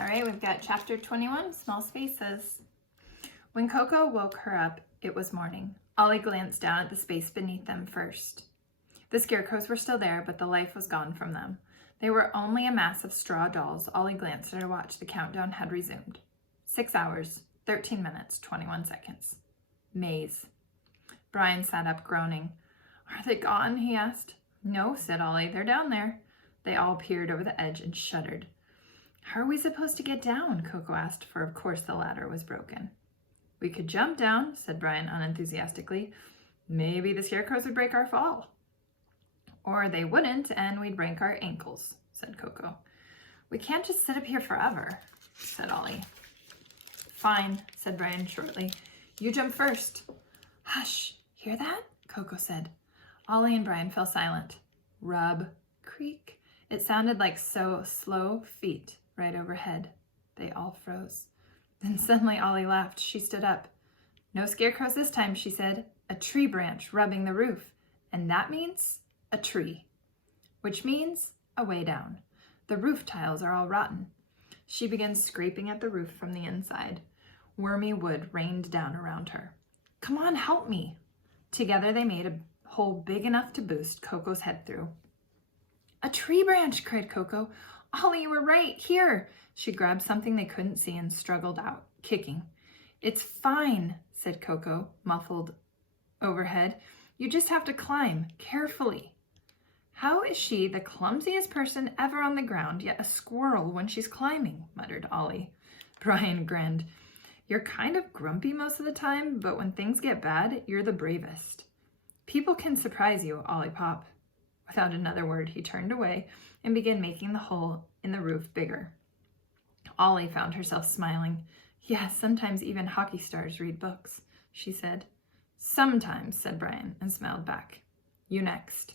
All right, we've got chapter 21, Small Spaces. When Coco woke her up, it was morning. Ollie glanced down at the space beneath them first. The scarecrows were still there, but the life was gone from them. They were only a mass of straw dolls. Ollie glanced at her watch. The countdown had resumed. 6 hours, 13 minutes, 21 seconds. Maze. Brian sat up, groaning. Are they gone? He asked. No, said Ollie. They're down there. They all peered over the edge and shuddered. How are we supposed to get down? Coco asked, for of course the ladder was broken. We could jump down, said Brian unenthusiastically. Maybe the scarecrows would break our fall. Or they wouldn't, and we'd break our ankles, said Coco. We can't just sit up here forever, said Ollie. Fine, said Brian shortly. You jump first. Hush, hear that? Coco said. Ollie and Brian fell silent. Rub, creak. It sounded like slow feet right overhead. They all froze. Then suddenly Ollie laughed. She stood up. No scarecrows this time, she said. A tree branch rubbing the roof. And that means a tree, which means a way down. The roof tiles are all rotten. She began scraping at the roof from the inside. Wormy wood rained down around her. Come on, help me. Together they made a hole big enough to boost Coco's head through. A tree branch, cried Coco. Ollie, you were right. Here. She grabbed something they couldn't see and struggled out, kicking. It's fine, said Coco, muffled overhead. You just have to climb, carefully. How is she the clumsiest person ever on the ground, yet a squirrel when she's climbing, muttered Ollie. Brian grinned. You're kind of grumpy most of the time, but when things get bad, you're the bravest. People can surprise you, Ollie Pop. Without another word, he turned away and began making the hole in the roof bigger. Ollie found herself smiling. Yes, sometimes even hockey stars read books, she said. Sometimes, said Brian, and smiled back. You next.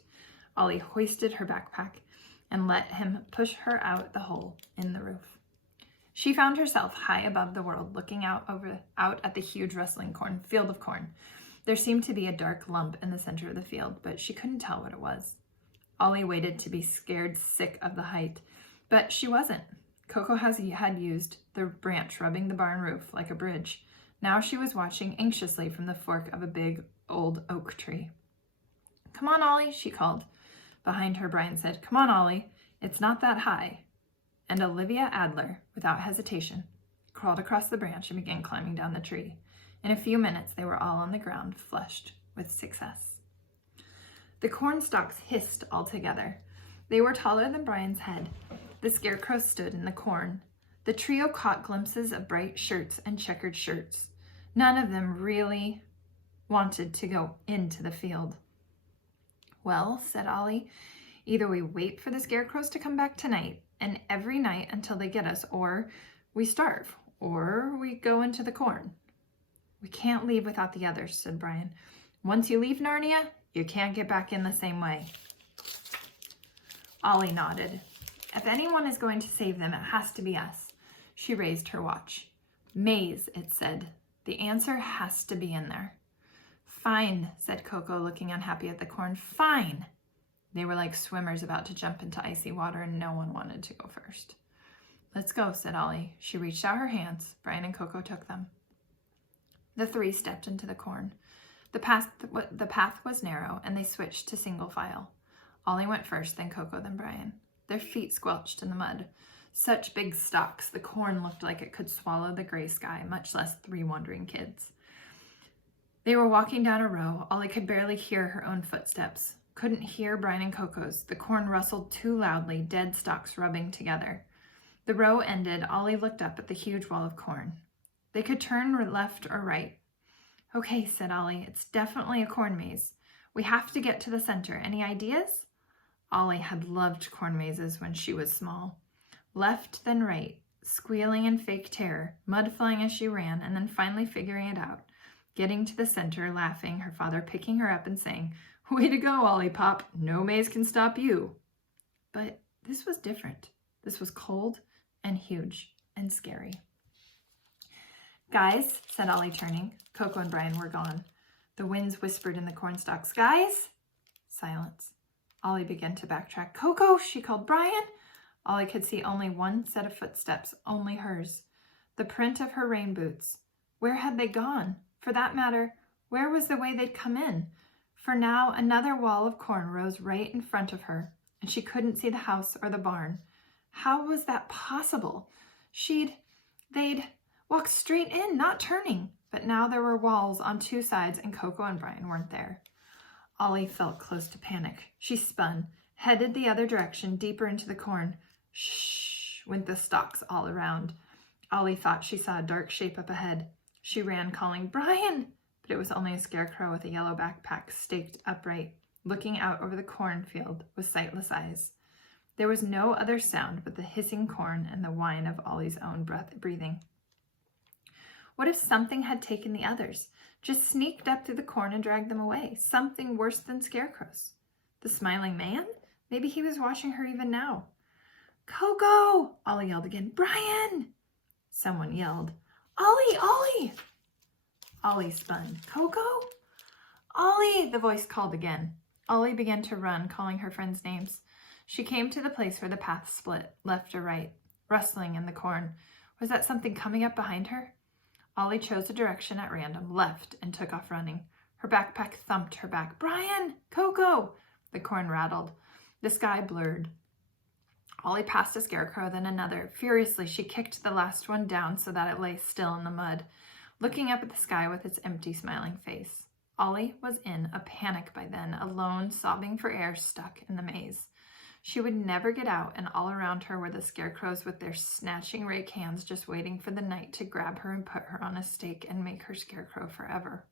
Ollie hoisted her backpack and let him push her out the hole in the roof. She found herself high above the world, looking out at the huge rustling field of corn. There seemed to be a dark lump in the center of the field, but she couldn't tell what it was. Ollie waited to be scared sick of the height, but she wasn't. Coco had used the branch rubbing the barn roof like a bridge. Now she was watching anxiously from the fork of a big old oak tree. Come on, Ollie, she called. Behind her, Brian said, Come on, Ollie, it's not that high. And Olivia Adler, without hesitation, crawled across the branch and began climbing down the tree. In a few minutes, they were all on the ground, flushed with success. The corn stalks hissed all together. They were taller than Brian's head. The scarecrow stood in the corn. The trio caught glimpses of bright shirts and checkered shirts. None of them really wanted to go into the field. Well, said Ollie, either we wait for the scarecrows to come back tonight, and every night until they get us, or we starve, or we go into the corn. We can't leave without the others, said Brian. Once you leave Narnia, you can't get back in the same way. Ollie nodded. If anyone is going to save them, it has to be us. She raised her watch. Maze, it said. The answer has to be in there. Fine, said Coco, looking unhappy at the corn. Fine. They were like swimmers about to jump into icy water, and no one wanted to go first. Let's go, said Ollie. She reached out her hands. Brian and Coco took them. The three stepped into the corn. The path was narrow, and they switched to single file. Ollie went first, then Coco, then Brian. Their feet squelched in the mud. Such big stalks, the corn looked like it could swallow the gray sky, much less 3 wandering kids. They were walking down a row. Ollie could barely hear her own footsteps. Couldn't hear Brian and Coco's. The corn rustled too loudly, dead stalks rubbing together. The row ended. Ollie looked up at the huge wall of corn. They could turn left or right. Okay, said Ollie, it's definitely a corn maze. We have to get to the center. Any ideas? Ollie had loved corn mazes when she was small. Left, then right, squealing in fake terror, mud flying as she ran, and then finally figuring it out. Getting to the center, laughing, her father picking her up and saying, Way to go, Ollie Pop. No maze can stop you. But this was different. This was cold and huge and scary. Guys, said Ollie, turning. Coco and Brian were gone. The winds whispered in the cornstalks. Guys? Silence. Ollie began to backtrack. Coco, she called. Brian? Ollie could see only one set of footsteps, only hers. The print of her rain boots. Where had they gone? For that matter, where was the way they'd come in? For now another wall of corn rose right in front of her, and she couldn't see the house or the barn. How was that possible? They'd walked straight in, not turning. But now there were walls on two sides, and Coco and Brian weren't there. Ollie felt close to panic. She spun, headed the other direction, deeper into the corn. Shh, went the stalks all around. Ollie thought she saw a dark shape up ahead. She ran, calling, "Brian!" But it was only a scarecrow with a yellow backpack staked upright, looking out over the cornfield with sightless eyes. There was no other sound but the hissing corn and the whine of Ollie's own breathing. What if something had taken the others, just sneaked up through the corn and dragged them away? Something worse than scarecrows. The smiling man? Maybe he was watching her even now. "Coco!" Ollie yelled again. "Brian!" Someone yelled, "Ollie! Ollie!" Ollie spun. "Coco?" "Ollie!" the voice called again. Ollie began to run, calling her friends' names. She came to the place where the path split, left or right, rustling in the corn. Was that something coming up behind her? Ollie chose a direction at random, left, and took off running. Her backpack thumped her back. "Brian! Coco!" The corn rattled. The sky blurred. Ollie passed a scarecrow, then another. Furiously, she kicked the last one down so that it lay still in the mud, looking up at the sky with its empty, smiling face. Ollie was in a panic by then, alone, sobbing for air, stuck in the maze. She would never get out, and all around her were the scarecrows with their snatching rake hands just waiting for the night to grab her and put her on a stake and make her scarecrow forever.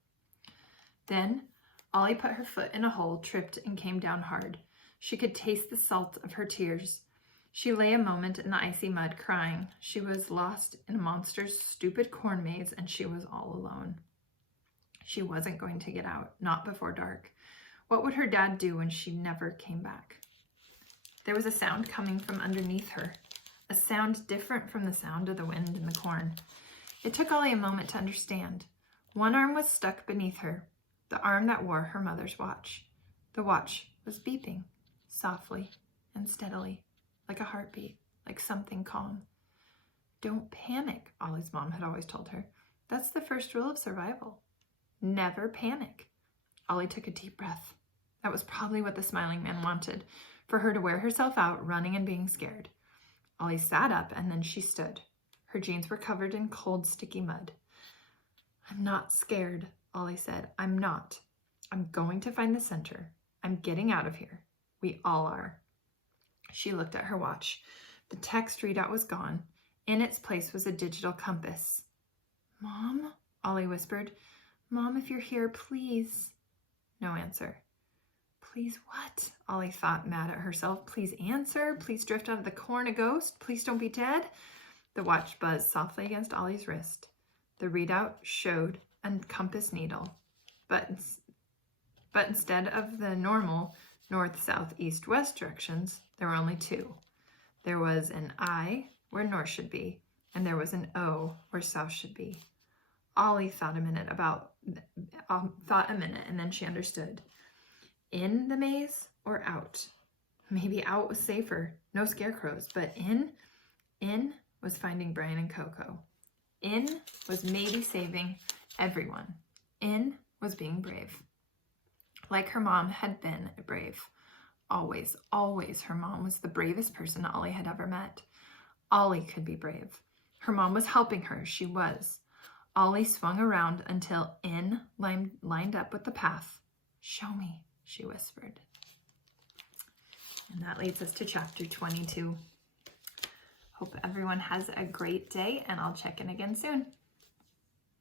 Then Ollie put her foot in a hole, tripped, and came down hard. She could taste the salt of her tears. She lay a moment in the icy mud, crying. She was lost in a monster's stupid corn maze, and she was all alone. She wasn't going to get out, not before dark. What would her dad do when she never came back? There was a sound coming from underneath her, a sound different from the sound of the wind in the corn. It took Ollie a moment to understand. One arm was stuck beneath her, the arm that wore her mother's watch. The watch was beeping, softly and steadily, like a heartbeat, like something calm. "Don't panic," Ollie's mom had always told her. "That's the first rule of survival. Never panic." Ollie took a deep breath. That was probably what the smiling man wanted, for her to wear herself out, running and being scared. Ollie sat up, and then she stood. Her jeans were covered in cold, sticky mud. "I'm not scared," Ollie said. "I'm not. I'm going to find the center. I'm getting out of here. We all are." She looked at her watch. The text readout was gone. In its place was a digital compass. "Mom?" Ollie whispered. "Mom, if you're here, please." No answer. "Please what?" Ollie thought, mad at herself. "Please answer. Please drift out of the corn a ghost. Please don't be dead." The watch buzzed softly against Ollie's wrist. The readout showed a compass needle, but instead of the normal north, south, east, west directions, there were only two. There was an I where north should be, and there was an O where south should be. Ollie thought a minute, and then she understood. In the maze or out? Maybe out was safer, no scarecrows, but in was finding Brian and Coco. In was maybe saving everyone. In was being brave. Like her mom had been brave. Always, always her mom was the bravest person Ollie had ever met. Ollie could be brave. Her mom was helping her, she was. Ollie swung around until In lined up with the path. "Show me," she whispered. And that leads us to chapter 22. Hope everyone has a great day, and I'll check in again soon.